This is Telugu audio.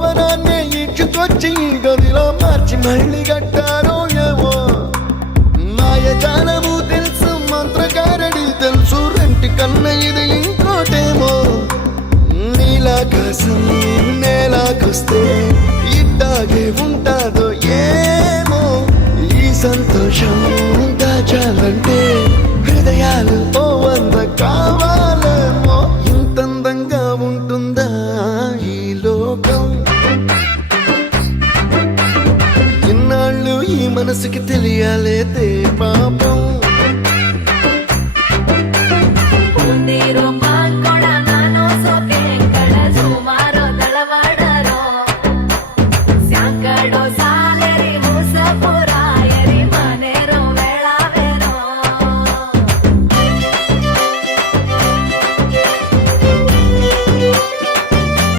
భవనాన్ని ఇచ్చుకొచ్చి గదిలో మార్చి మళ్ళీ కట్టారో ఏమో మాయజాలము తెలుసు మంత్రకారడి తెలుసు రెంటి కన్న ఇది ఇంకోటేమో నీలాకాశం నేలాకొస్తే ఇట్టాగే ఉంటాదో ఏమో ఈ సంతోషం దాచాలంటే హృదయాలు ఓ వంద కావాలేమో ఇంతందంగా ఉంటుందా ఈ లోకం ఇన్నాళ్ళు ఈ మనసుకి తెలియాలేదే పాపం